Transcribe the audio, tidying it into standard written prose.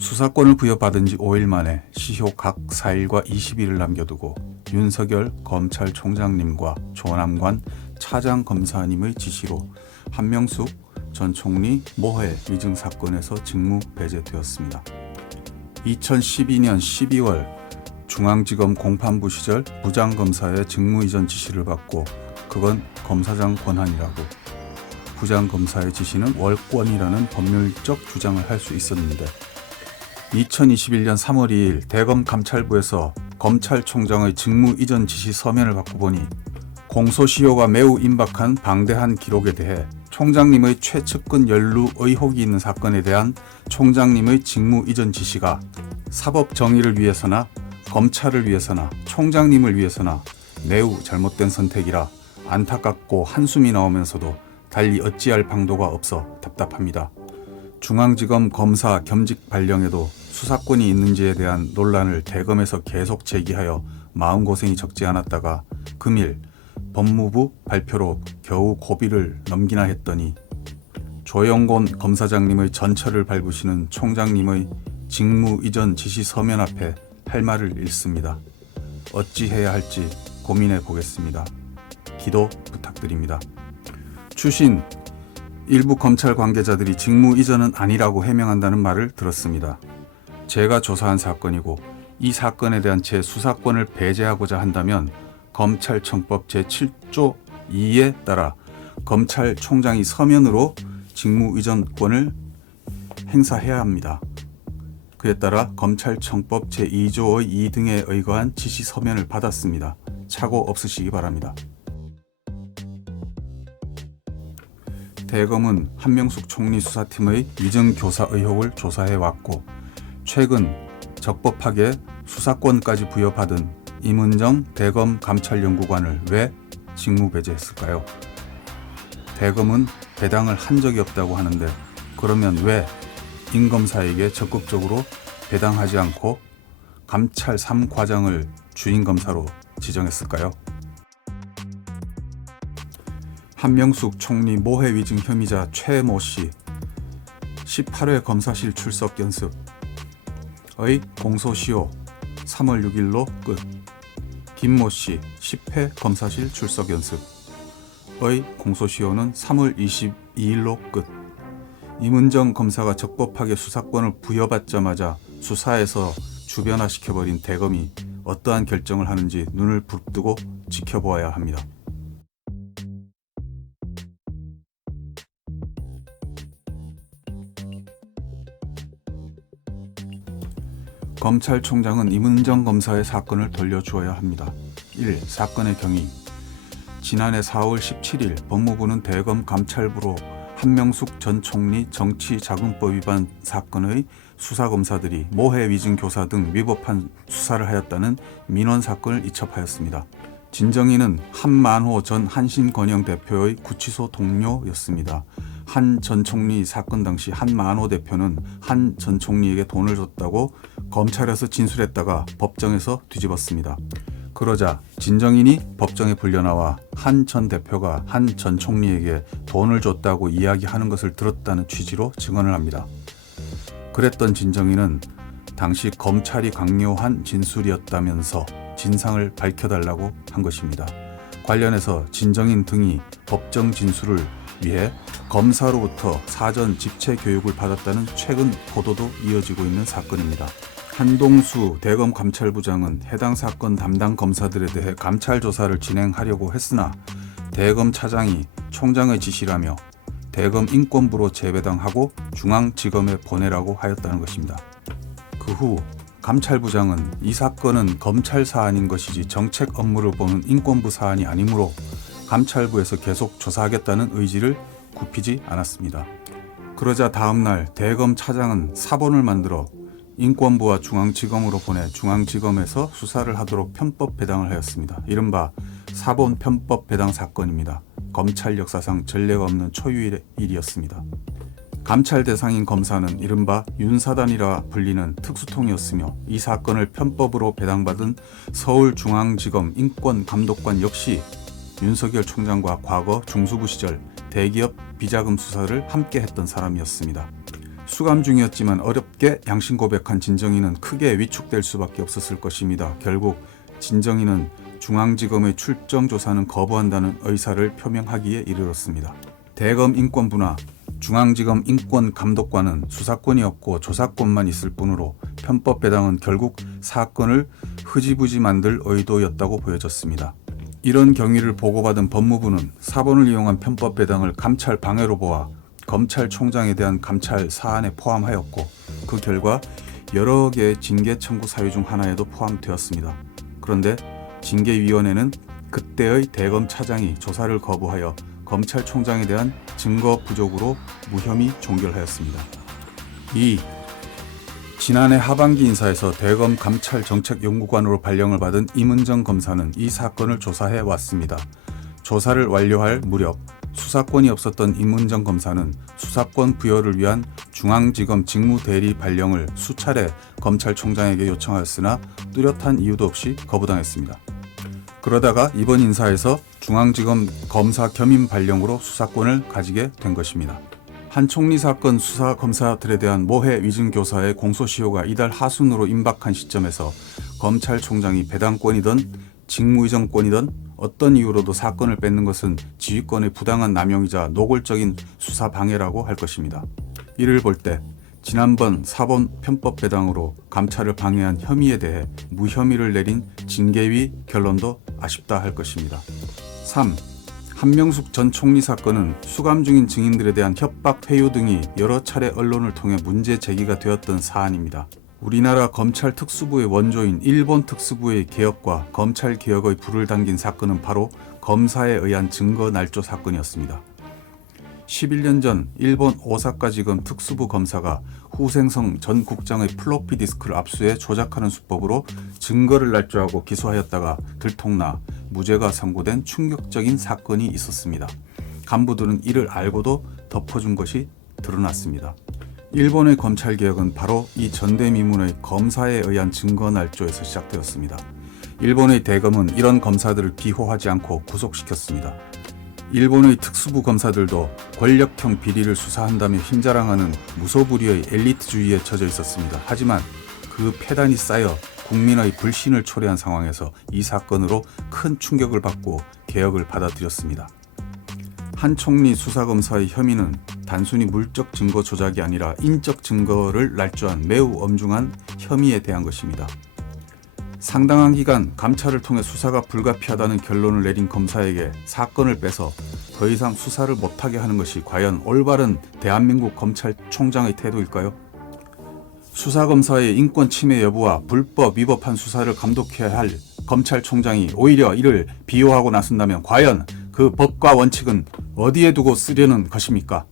수사권을 부여받은 지 5일 만에 시효 각 4일과 20일을 남겨두고 윤석열 검찰총장님과 조남관 차장검사님의 지시로 한명숙 전 총리 모해 위증 사건에서 직무 배제되었습니다. 2012년 12월 중앙지검 공판부 시절 부장검사의 직무 이전 지시를 받고 그건 검사장 권한이라고, 부장검사의 지시는 월권이라는 법률적 주장을 할 수 있었는데 2021년 3월 2일 대검 감찰부에서 검찰총장의 직무 이전 지시 서면을 받고 보니 공소시효가 매우 임박한 방대한 기록에 대해 총장님의 최측근 연루 의혹이 있는 사건에 대한 총장님의 직무 이전 지시가 사법 정의를 위해서나 검찰을 위해서나 총장님을 위해서나 매우 잘못된 선택이라 안타깝고 한숨이 나오면서도 달리 어찌할 방도가 없어 답답합니다. 중앙지검 검사 겸직 발령에도 수사권이 있는지에 대한 논란을 대검에서 계속 제기하여 마음고생이 적지 않았다가 금일 법무부 발표로 겨우 고비를 넘기나 했더니 조영곤 검사장님의 전철을 밟으시는 총장님의 직무 이전 지시 서면 앞에 할 말을 잃습니다. 어찌해야 할지 고민해 보겠습니다. 기도 부탁드립니다. 추신 일부 검찰 관계자들이 직무 이전은 아니라고 해명한다는 말을 들었습니다. 제가 조사한 사건이고 이 사건에 대한 제 수사권을 배제하고자 한다면 검찰청법 제7조 2에 따라 검찰총장이 서면으로 직무 이전권을 행사해야 합니다. 그에 따라 검찰청법 제2조의 2 등에 의거한 지시 서면을 받았습니다. 착오 없으시기 바랍니다. 대검은 한명숙 총리 수사팀의 위증교사 의혹을 조사해왔고 최근 적법하게 수사권까지 부여받은 임은정 대검 감찰연구관을 왜 직무 배제했을까요? 대검은 배당을 한 적이 없다고 하는데 그러면 왜 임검사에게 적극적으로 배당하지 않고 감찰 3과장을 주임검사로 지정했을까요? 한명숙 총리 모해 위증 혐의자 최모 씨 18회 검사실 출석 연습의 공소시효 3월 6일로 끝. 김모 씨 10회 검사실 출석 연습의 공소시효는 3월 22일로 끝. 임은정 검사가 적법하게 수사권을 부여받자마자 수사에서 주변화시켜버린 대검이 어떠한 결정을 하는지 눈을 부릅뜨고 지켜보아야 합니다. 검찰총장은 임은정 검사의 사건을 돌려주어야 합니다. 1. 사건의 경위. 지난해 4월 17일 법무부는 대검 감찰부로 한명숙 전 총리 정치자금법 위반 사건의 수사검사들이 모해 위증 교사 등 위법한 수사를 하였다는 민원 사건을 이첩하였습니다. 진정인은 한만호 전 한신건영 대표의 구치소 동료였습니다. 한 전 총리 사건 당시 한만호 대표는 한 전 총리에게 돈을 줬다고 검찰에서 진술했다가 법정에서 뒤집었습니다. 그러자 진정인이 법정에 불려나와 한 전 대표가 한 전 총리에게 돈을 줬다고 이야기하는 것을 들었다는 취지로 증언을 합니다. 그랬던 진정인은 당시 검찰이 강요한 진술이었다면서 진상을 밝혀달라고 한 것입니다. 관련해서 진정인 등이 법정 진술을 위해 검사로부터 사전 집체 교육을 받았다는 최근 보도도 이어지고 있는 사건입니다. 한동수 대검 감찰부장은 해당 사건 담당 검사들에 대해 감찰 조사를 진행하려고 했으나 대검 차장이 총장의 지시라며 대검 인권부로 재배당하고 중앙지검에 보내라고 하였다는 것입니다. 그 후 감찰부장은 이 사건은 검찰 사안인 것이지 정책 업무를 보는 인권부 사안이 아니므로 감찰부에서 계속 조사하겠다는 의지를 굽히지 않았습니다. 그러자 다음날 대검 차장은 사본을 만들어 인권부와 중앙지검으로 보내 중앙지검에서 수사를 하도록 편법 배당을 하였습니다. 이른바 사본 편법 배당 사건입니다. 검찰 역사상 전례가 없는 초유의 일이었습니다. 감찰 대상인 검사는 이른바 윤사단이라 불리는 특수통이었으며 이 사건을 편법으로 배당받은 서울중앙지검 인권감독관 역시 윤석열 총장과 과거 중수부 시절 대기업 비자금 수사를 함께 했던 사람이었습니다. 수감 중이었지만 어렵게 양심 고백한 진정이는 크게 위축될 수밖에 없었을 것입니다. 결국 진정이는 중앙지검의 출정 조사는 거부한다는 의사를 표명하기에 이르렀습니다. 대검 인권부나 중앙지검 인권감독관은 수사권이 없고 조사권만 있을 뿐으로 편법 배당은 결국 사건을 흐지부지 만들 의도였다고 보여졌습니다. 이런 경위를 보고받은 법무부는 사본을 이용한 편법 배당을 감찰 방해로 보아 검찰총장에 대한 감찰 사안에 포함하였고 그 결과 여러 개의 징계 청구 사유 중 하나에도 포함되었습니다. 그런데 징계위원회는 그때의 대검 차장이 조사를 거부하여 검찰총장에 대한 증거 부족으로 무혐의 종결하였습니다. 2. 지난해 하반기 인사에서 대검 감찰정책연구관으로 발령을 받은 임은정 검사는 이 사건을 조사해 왔습니다. 조사를 완료할 무렵 수사권이 없었던 임은정 검사는 수사권 부여를 위한 중앙지검 직무대리 발령을 수차례 검찰총장에게 요청하였으나 뚜렷한 이유도 없이 거부당했습니다. 그러다가 이번 인사에서 중앙지검 검사 겸임 발령으로 수사권을 가지게 된 것입니다. 한 총리 사건 수사 검사들에 대한 모해 위증교사의 공소시효가 이달 하순으로 임박한 시점에서 검찰총장이 배당권이든 직무이전권이든 어떤 이유로도 사건을 뺏는 것은 지휘권의 부당한 남용이자 노골적인 수사 방해라고 할 것입니다. 이를 볼 때 지난번 사본 편법 배당으로 감찰을 방해한 혐의에 대해 무혐의를 내린 징계위 결론도 아쉽다 할 것입니다. 3. 한명숙 전 총리 사건은 수감 중인 증인들에 대한 협박, 회유 등이 여러 차례 언론을 통해 문제 제기가 되었던 사안입니다. 우리나라 검찰 특수부의 원조인 일본 특수부의 개혁과 검찰 개혁의 불을 당긴 사건은 바로 검사에 의한 증거 날조 사건이었습니다. 11년 전 일본 오사카지검 특수부 검사가 후생성 전 국장의 플로피 디스크를 압수해 조작하는 수법으로 증거를 날조하고 기소하였다가 들통나 무죄가 선고된 충격적인 사건이 있었습니다. 간부들은 이를 알고도 덮어준 것이 드러났습니다. 일본의 검찰개혁은 바로 이 전대미문의 검사에 의한 증거 날조에서 시작되었습니다. 일본의 대검은 이런 검사들을 비호하지 않고 구속시켰습니다. 일본의 특수부 검사들도 권력형 비리를 수사한다며 힘자랑하는 무소불위의 엘리트주의에 젖어 있었습니다. 하지만 그 폐단이 쌓여 국민의 불신을 초래한 상황에서 이 사건으로 큰 충격을 받고 개혁을 받아들였습니다. 한 총리 수사검사의 혐의는 단순히 물적 증거 조작이 아니라 인적 증거를 날조한 매우 엄중한 혐의에 대한 것입니다. 상당한 기간 감찰을 통해 수사가 불가피하다는 결론을 내린 검사에게 사건을 빼서 더 이상 수사를 못하게 하는 것이 과연 올바른 대한민국 검찰총장의 태도일까요? 수사검사의 인권 침해 여부와 불법 위법한 수사를 감독해야 할 검찰총장이 오히려 이를 비호하고 나선다면 과연 그 법과 원칙은 어디에 두고 쓰려는 것입니까?